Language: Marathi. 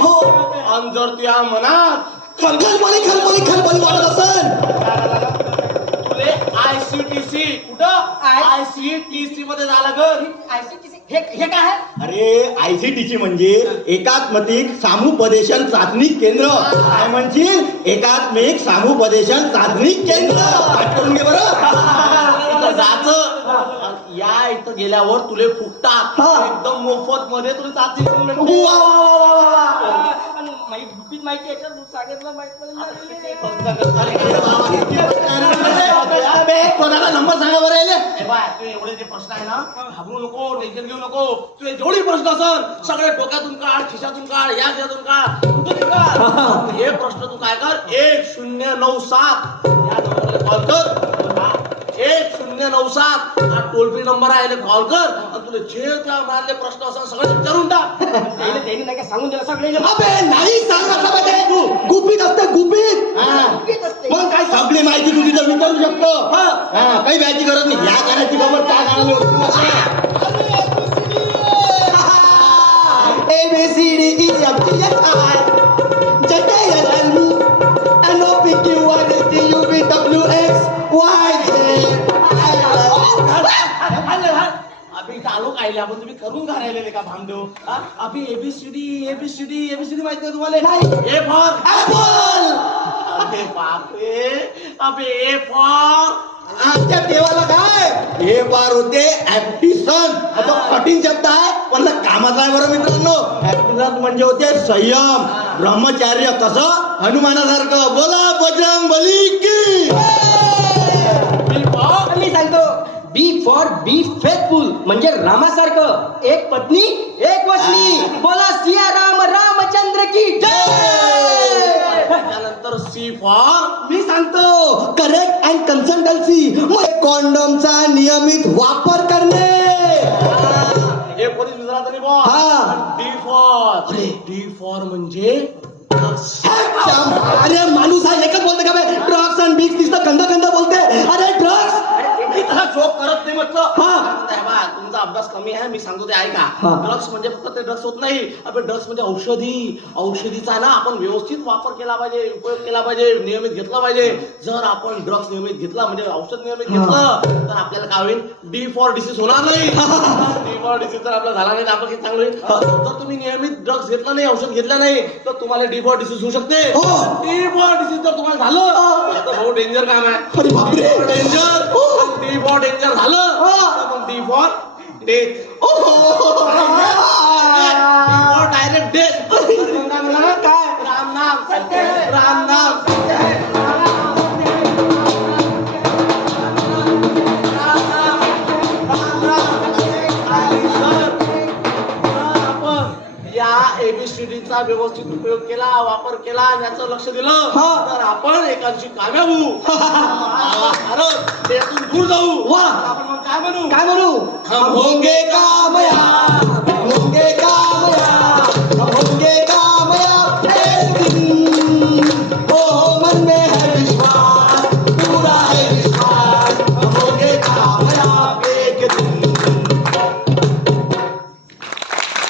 आणि जर तुझ्या मनात खलबली वाटत असेल तुले ICTC कुठं ICTC मध्ये झाला ग हे काय आहे? अरे ICTC म्हणजे एकात्मिक सामुपदेशन चाचणी केंद्र काय म्हणशील एकात्मिक सामुपदेशन चाचणी केंद्र करून घे बरं जायचं या इथं गेल्यावर तुले फुकतात एकदम मोफत मध्ये तुला चाचणी करून भेटते. गुपित माहिती याच्यात सांगितलं कोणाला नंबर सांगा बरं यायले. तू एवढे जे प्रश्न आहे ना घाबरू नको टेन्शन घेऊ नको तुझे जेवढे प्रश्न असल सगळे डोक्यातून काढ खिशातून काढ या खिशातून काढ कुठून काढ हे प्रश्न तू काय कर 1097 या नंबरला कॉल कर 1097 हा टोल फ्री नंबर आहे कॉल कर आणि तुला जे त्या मारले प्रश्न असं सगळे विचारून टाक त्यांनी नाही का सांगून दिलं सगळे अबे नाही सांगत पाहिजे तू गुपित असते गुपित मग काय सगळी माहिती तू तिथं विचारू शकतो काही व्यायची गरज नाही या गाण्याची खबर त्या गाण्याला ABCD E F G H I J K L M N O P Q R S T U V W X Y Z अभि चालू कायले आपण तुम्ही करून का राहिलेले का भामदेव अभि एबीसीडी माहिती आहे तुम्हाला ए फॉर ऍपल अबे बापरे अबे ए फॉर आमच्या देवाला काय हे बार होते ऍप्टिसन तो कठीण शब्द आहे पण कामाचा आहे बरं मित्रांनो ऍप्टिसन म्हणजे होते संयम ब्रह्मचर्य कसं हनुमानासारखं बोला बजरंग बली की मी सांगतो बी फॉर बी फेथफुल म्हणजे रामासारखं एक पत्नी एक वचनी बोला सिया राम रामचंद्र की जय. त्यानंतर सी फॉर मी सांगतो करेक्ट अँड कन्सल्टन्सी कॉन्डोमचा नियमित वापर करणे हे कोणी दुसरा तरी बॉ डी फॉर म्हणजे अरे माणूस हा एकच बोलते का ड्रग्स अँड बिग्स नुसतं कंद बोलते अरे ड्रग्स जोक करत नाही म्हटलं तुमचा अभ्यास कमी आहे मी सांगतो ते ऐका ड्रग्स म्हणजे फक्त ते ड्रग्स होत नाही आपण ड्रग्स म्हणजे औषधीचा ना आपण व्यवस्थित वापर केला पाहिजे उपयोग केला पाहिजे नियमित घेतला पाहिजे जर आपण ड्रग्स नियमित घेतला म्हणजे औषध नियमित घेतलं तर आपल्याला काय होईल डी फॉर डिसीज होणार नाही डी फॉर डिसीज जर आपला झाला नाही तर आपण किती चांगलं होईल जर तुम्ही नियमित ड्रग्स घेतला नाही औषध घेतलं नाही तर तुम्हाला डी फॉर डिसीज होऊ शकते डी फॉर डिसीज जर तुम्हाला झालं तर बहुत डेंजर काम आहे डेंजर डी फॉर डेंजर झालं मग D for death direct death काय राम नाम या एबीसीडीचा व्यवस्थित उपयोग केला वापर केला आणि याचं लक्ष दिलं तर आपण एकांशी कामयाब होऊ त्यातून दूर जाऊ वा आपण मग काय म्हणू हम होंगे कामयाब